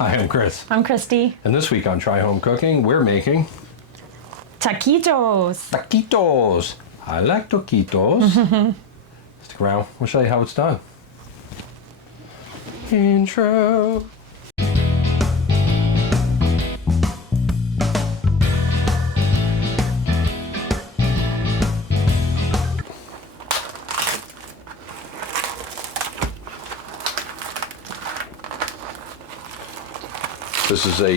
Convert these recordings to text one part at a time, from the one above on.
Hi, I'm Chris. I'm Christy. And this week on Try Home Cooking, we're making Taquitos. taquitos. I like taquitos. Stick around. We'll show you how it's done. Intro. This is a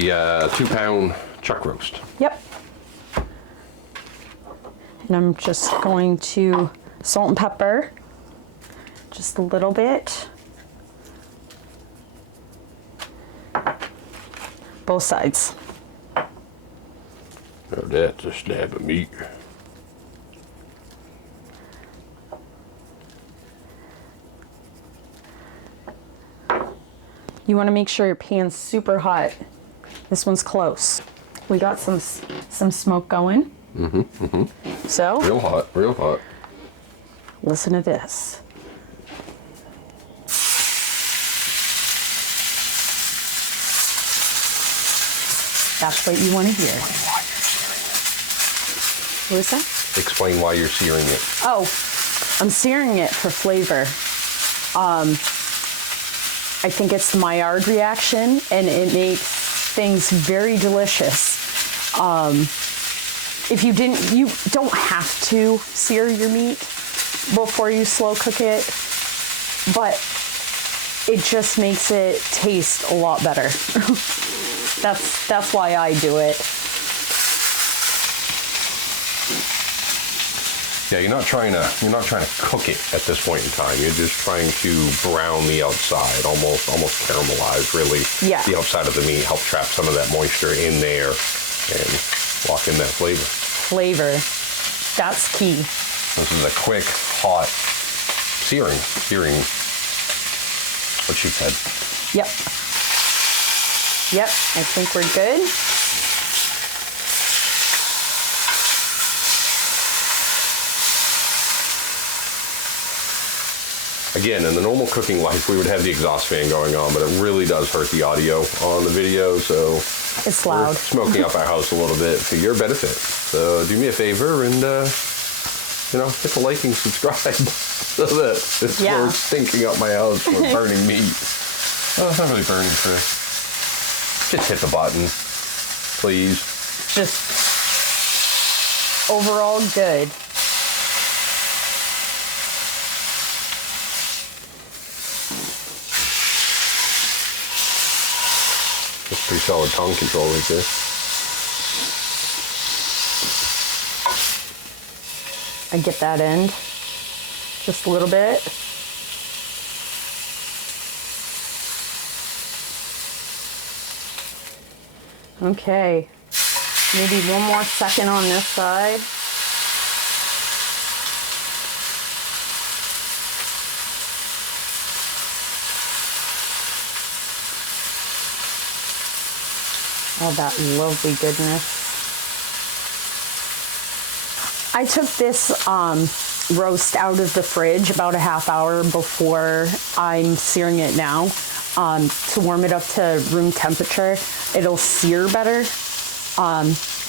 2-pound chuck roast. Yep. And I'm just going to salt and pepper, just a little bit. Both sides. Now that's a slab of meat. You want to make sure your pan's super hot. This one's close. We got some smoke going. So, Real hot, real hot. listen to this. That's what you want to hear. What is that? Explain why you're searing it. Oh, I'm searing it for flavor. I think it's the Maillard reaction, and it makes things very delicious. If you don't have to sear your meat before you slow cook it, but it just makes it taste a lot better. That's why I do it. Yeah, you're not trying to cook it at this point in time. You're just trying to brown the outside, almost caramelize really. Yeah. The outside of the meat, help trap some of that moisture in there and lock in that flavor. Flavor, that's key. This is a quick, hot searing what she said. Yep. Yep, I think we're good. Again, in the normal cooking life, we would have the exhaust fan going on, but it really does hurt the audio on the video, so It's loud. we're smoking up our house a little bit for your benefit. So do me a favor and, hit the like and subscribe so that it's worth stinking up my house for burning meat. Oh, it's not really burning, Chris. Just hit the button, please. Just overall good. That's pretty solid tongue control right there. I get that end just a little bit. Okay, maybe one more second on this side. Oh, that lovely goodness. I took this roast out of the fridge about a half hour before I'm searing it now to warm it up to room temperature. It'll sear better.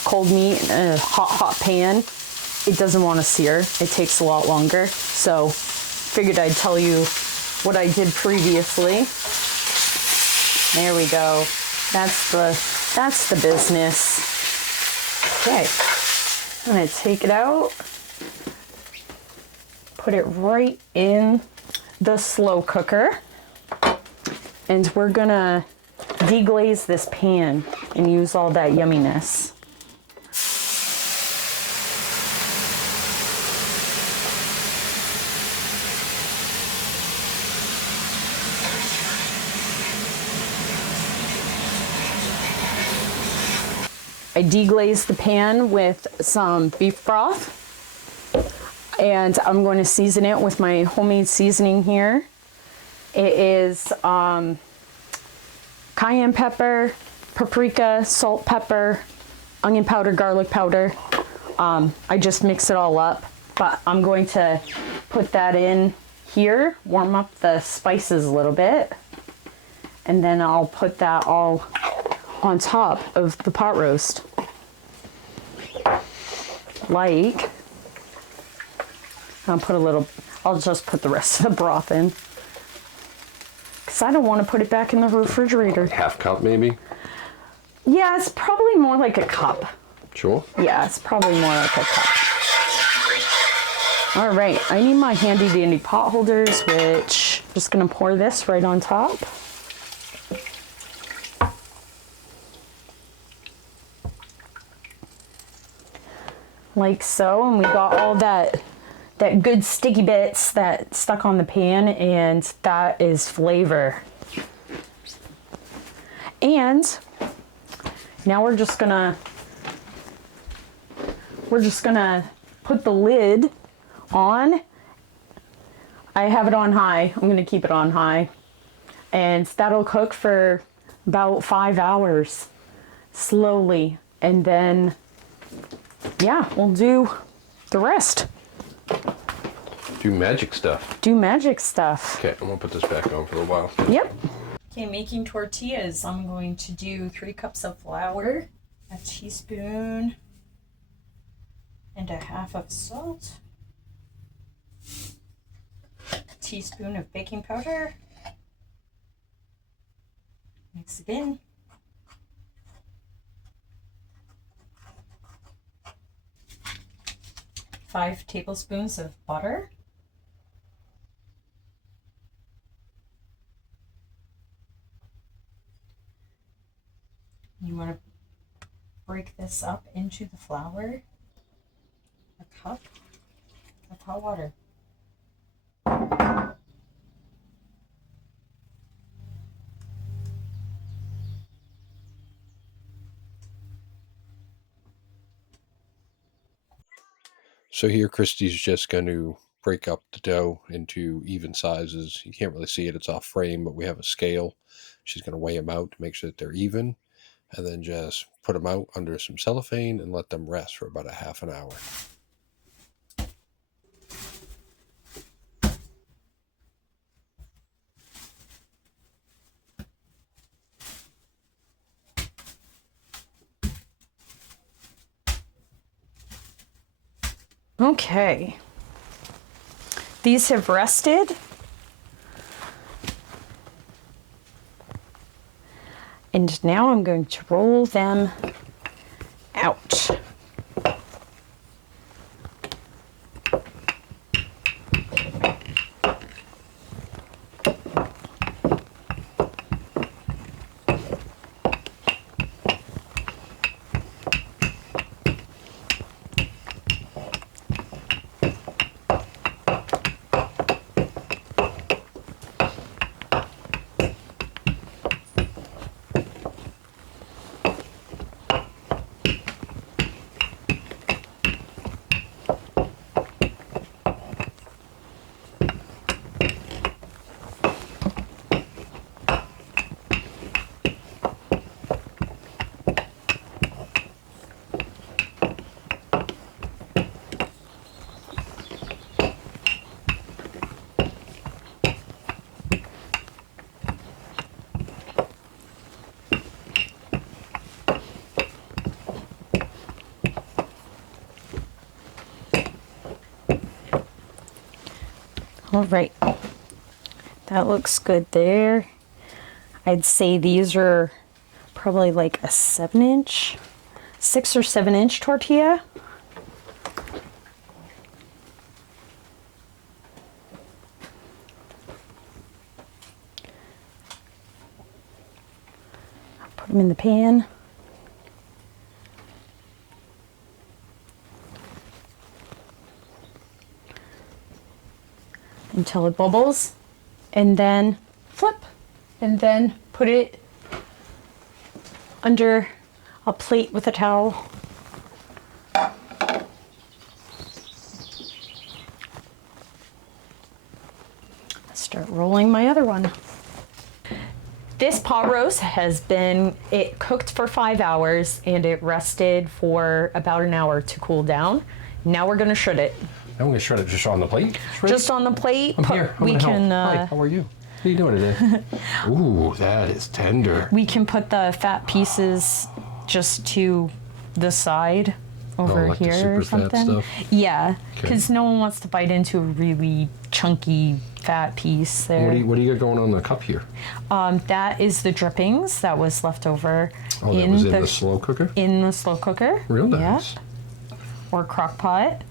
Cold meat in a hot pan, it doesn't want to sear. It takes a lot longer. So figured I'd tell you what I did previously. There we go. That's the business. Okay, I'm gonna take it out, put it right in the slow cooker, and we're gonna deglaze this pan and use all that yumminess. I deglazed the pan with some beef broth, and I'm going to season it with my homemade seasoning here. It is cayenne pepper, paprika, salt, pepper, onion powder, garlic powder. I just mix it all up, but I'm going to put that in here, warm up the spices a little bit, And then I'll put that all on top of the pot roast. Like, I'll just put the rest of the broth in. Because I don't want to put it back in the refrigerator. Half cup maybe? Yeah, it's probably more like a cup. Sure. Yeah, it's probably more like a cup. All right, I need my handy dandy pot holders, which I'm just gonna pour this right on top. Like so, and we got all that good sticky bits that stuck on the pan, and that is flavor. And now we're just gonna put the lid on. I have it on high. I'm gonna keep it on high. And that'll cook for about 5 hours slowly. And then, yeah, we'll do the rest. Do magic stuff. Do magic stuff. Okay, I'm gonna put this back on for a while. Yep. Okay, making tortillas. I'm going to do 3 cups of flour, a teaspoon and a half of salt, a teaspoon of baking powder. Mix it in. Five tablespoons of butter. You want to break this up into the flour. A cup of hot water. So here Christy's just going to break up the dough into even sizes. You can't really see it, it's off frame, but we have a scale. She's going to weigh them out to make sure that they're even, and then just put them out under some cellophane and let them rest for about a half an hour. Okay, these have rested, and now I'm going to roll them out. All right, that looks good there. I'd say these are probably like a 7-inch, 6 or 7-inch tortilla. I'll put them in the pan. Until it bubbles, and then flip, and then put it under a plate with a towel. Start rolling my other one. This pot roast has been, it cooked for 5 hours and it rested for about an hour to cool down. Now we're gonna shred it. I'm going to shred it just on the plate? Just on the plate. I'm here. I'm we gonna can. help. Hi, how are you? What are you doing today? Ooh, that is tender. We can put the fat pieces just to the side over like the here super or something. fat stuff? Yeah, Okay. because no one wants to bite into a really chunky fat piece there. What do you got going on in the cup here? That is the drippings that was left over Oh, that was in the slow cooker? in the slow cooker. Real nice. Yeah. Or crock pot.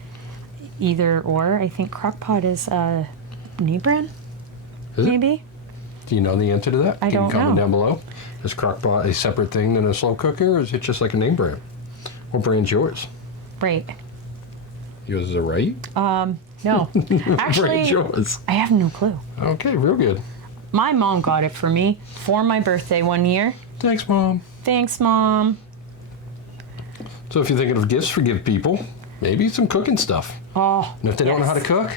Either or. I think crock pot is name brand, Is it? maybe. Do you know the answer to that? I Can don't you comment know. down below? Is Crock-Pot a separate thing than a slow cooker, or is it just like a name brand? What brand's yours? Right. Yours is a right? No. Actually, Brand's yours. I have no clue. Okay, real good. My mom got it for me for my birthday one year. Thanks, Mom. Thanks, Mom. So if you're thinking of gifts for give people, maybe some cooking stuff. Oh, And if they don't know how to cook,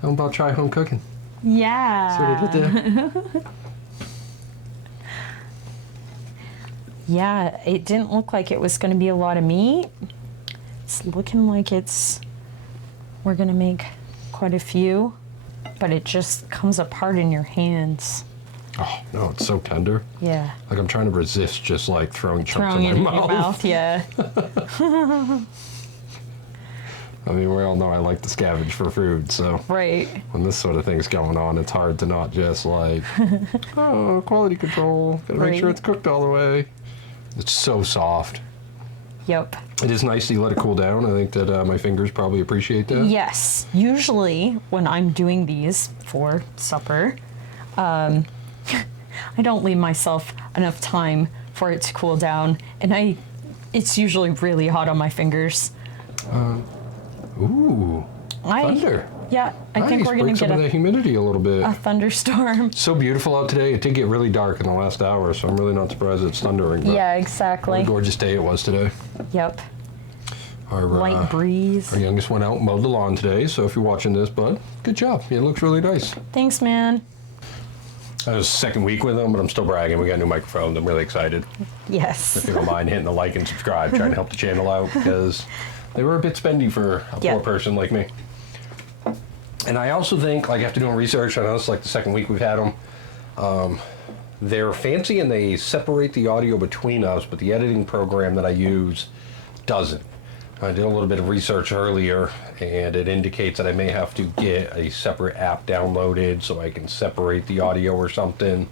tell them about TryHomeCooking. yeah. See what I did there? Yeah, it didn't look like it was going to be a lot of meat. It's looking like we're going to make quite a few, but it just comes apart in your hands. Oh, no, it's so tender. Yeah. Like I'm trying to resist just like throwing chunks Throwing it in in my your mouth, yeah. I mean, we all know I like to scavenge for food, so Right. when this sort of thing's going on, it's hard to not just like, oh, quality control. Gotta make sure Right. it's cooked all the way. It's so soft. Yep. It is nice that you let it cool down. I think that my fingers probably appreciate that. Yes. Usually when I'm doing these for supper, I don't leave myself enough time for it to cool down, and it's usually really hot on my fingers. Ooh, thunder. Yeah, I think Nice. we're gonna Break get some of the humidity a little bit. a thunderstorm. So beautiful out today. It did get really dark in the last hour, so I'm really not surprised it's thundering. But Yeah, what exactly. a gorgeous day it was today. Yep. Our, Light breeze. Our youngest went out and mowed the lawn today, so if you're watching this, bud, good job. It looks really nice. Thanks, man. That was the second week with them, but I'm still bragging. We got new microphones. I'm really excited. Yes. If you don't mind hitting the like and subscribe, trying to help the channel out, because they were a bit spendy for a Yeah. poor person like me. And I also think, like after doing research, I know it's like the second week we've had them, they're fancy and they separate the audio between us, but the editing program that I use doesn't. I did a little bit of research earlier, and it indicates that I may have to get a separate app downloaded so I can separate the audio or something.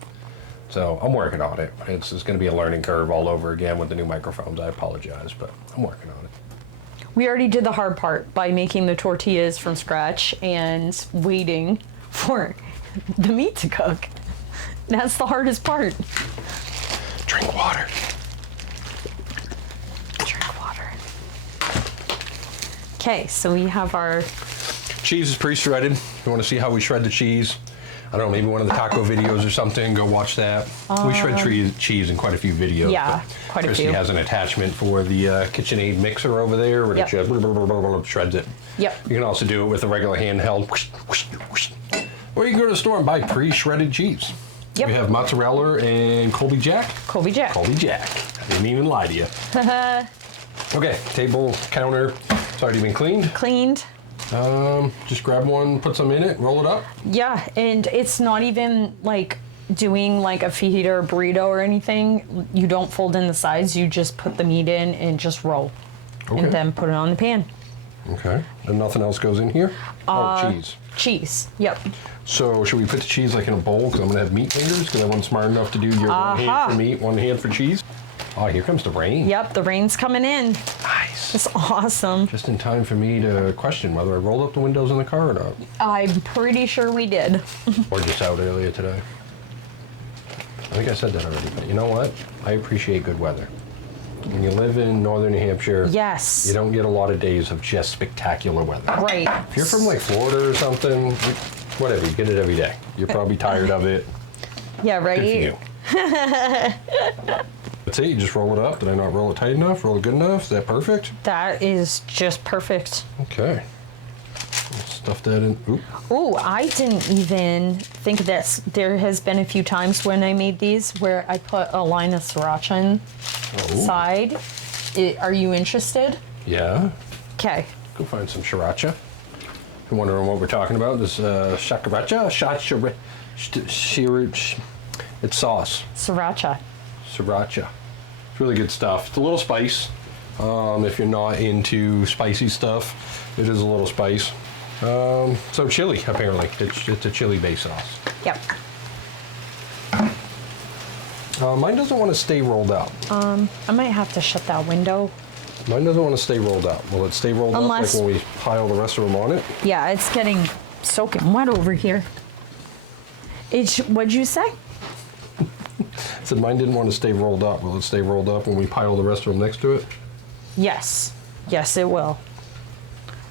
So I'm working on it. It's going to be a learning curve all over again with the new microphones. I apologize, but I'm working on it. We already did the hard part by making the tortillas from scratch and waiting for the meat to cook. That's the hardest part. Drink water. Drink water. Okay, so we have our Cheese is pre-shredded. If you want to see how we shred the cheese, I don't know, maybe one of the taco videos or something, go watch that. We shred cheese in quite a few videos. Yeah, but quite a Christy few. has an attachment for the KitchenAid mixer over there where Yep. it just shreds it. Yep. You can also do it with a regular handheld. Or you can go to the store and buy pre-shredded cheese. Yep. We have mozzarella and Colby Jack. Colby Jack. Colby Jack. I didn't even lie to you. Okay, table, counter, it's already been cleaned. Cleaned. Just grab one, put some in it, roll it up. Yeah, and it's not even like doing like a fajita or burrito or anything. You don't fold in the sides. You just put the meat in and just roll. Okay. And then put it on the pan. Okay, and nothing else goes in here? Oh, cheese. Cheese. Yep. So should we put the cheese like in a bowl? Because I'm gonna have meat fingers, because I wasn't smart enough to do your one hand for meat, one hand for cheese. Oh, here comes the rain. Yep, the rain's coming in. Nice. It's awesome. Just in time for me to question whether I rolled up the windows in the car or not. I'm pretty sure we did. Or just out earlier today. I think I said that already, but you know what? I appreciate good weather. When you live in northern New Hampshire, Yes. you don't get a lot of days of just spectacular weather. Right. If you're from like Florida or something, whatever, you get it every day. You're probably tired of it. Yeah, right? Good for you. That's it, you just roll it up. Did I not roll it tight enough? Roll it good enough? Is that perfect? That is just perfect. Okay. Let's stuff that in. Oop. Oh, I didn't even think of this. There has been a few times when I made these where I put a line of Sriracha inside. Are you interested? Yeah. Okay. Go find some Sriracha. You're wondering what we're talking about? This Sriracha? Sriracha. It's sauce. Sriracha. Sriracha. It's really good stuff. It's a little spice. If you're not into spicy stuff, it is a little spice. So chili, apparently. It's a chili-based sauce. Yep. Mine doesn't want to stay rolled out. I might have to shut that window. Mine doesn't want to stay rolled out. Will it stay rolled out like when we pile the rest of them on it? Yeah, it's getting soaking wet over here. What'd you say? I said mine didn't want to stay rolled up. Will it stay rolled up when we pile the rest of them next to it? Yes. Yes, it will.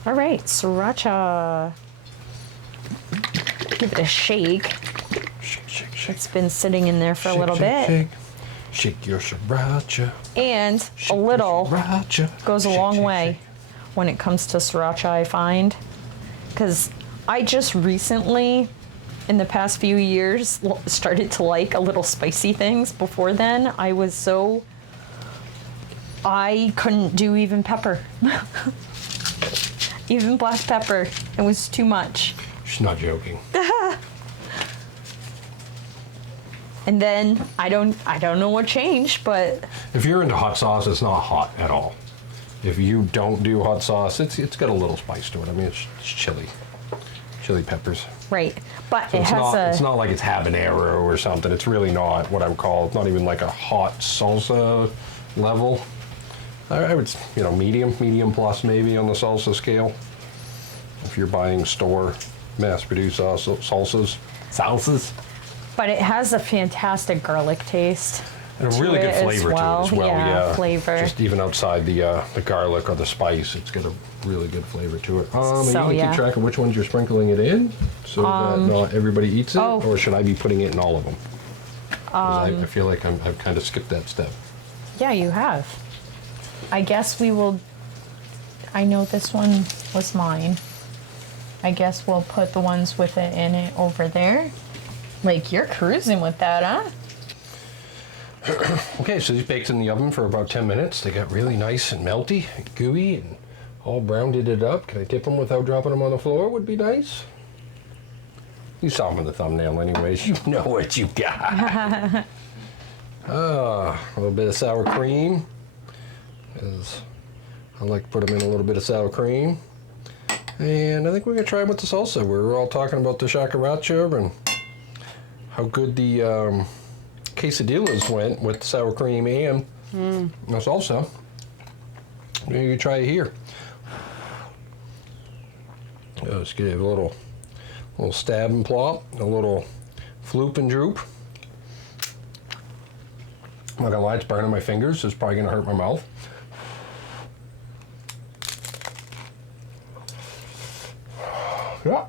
All right, Sriracha. Give it a shake. Shake, shake, shake. It's been sitting in there for a little bit. Shake. Shake your Sriracha. And Shake a little Sriracha. goes a Shake, long shake, way shake. when it comes to Sriracha, I find. Because I just recently, in the past few years, started to like a little spicy things. Before then, I couldn't do even pepper. Even black pepper. It was too much. She's not joking. And then I don't know what changed, but If you're into hot sauce, it's not hot at all. If you don't do hot sauce, it's got a little spice to it. I mean, it's chili peppers. right. But So it has it's not like it's habanero or something. It's really not what I would call. It's not even like a hot salsa level. I would, medium plus maybe on the salsa scale. If you're buying store mass-produced salsas. But it has a fantastic garlic taste. And a to really good it flavor to it as well. Yeah, flavor. Just even outside the garlic or the spice, it's got a really good flavor to it. Are you So, going to yeah. keep track of which ones you're sprinkling it in so that not everybody eats it? oh. Or should I be putting it in all of them? 'Cause I feel like I've kind of skipped that step. Yeah, you have. I guess we will. I know this one was mine. I guess we'll put the ones with it in it over there. Like, you're cruising with that, huh? Okay, so these baked in the oven for about 10 minutes. They got really nice and melty and gooey and all browned it up. Can I tip them without dropping them on the floor? Would be nice. You saw them in the thumbnail anyways. You know what you got. A little bit of sour cream. I like to put them in a little bit of sour cream. And I think we're going to try them with the salsa. We were all talking about the Sriracha and how good the quesadillas went with sour cream and the salsa. Maybe you try it here. Let's give it a little stab and plop, a little floop and droop. I'm not gonna lie, it's burning my fingers. It's probably gonna hurt my mouth. Yeah,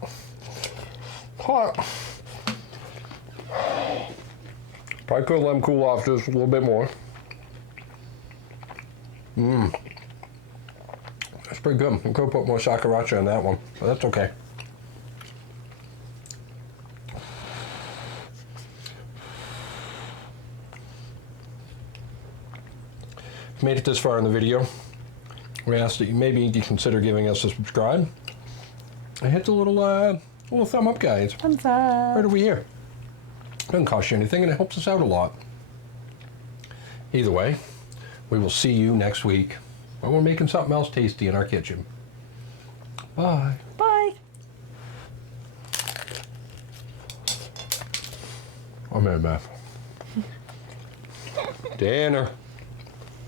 hot. Probably could let them cool off just a little bit more. That's pretty good. I could put more Sriracha on that one, but that's okay. If you made it this far in the video, we ask that you maybe consider giving us a subscribe. And hit the little thumb up, guys. Thumbs up. Right over here. Doesn't cost you anything, and it helps us out a lot. Either way, we will see you next week when we're making something else tasty in our kitchen. Bye. Bye. I'm in, Beth. Dinner.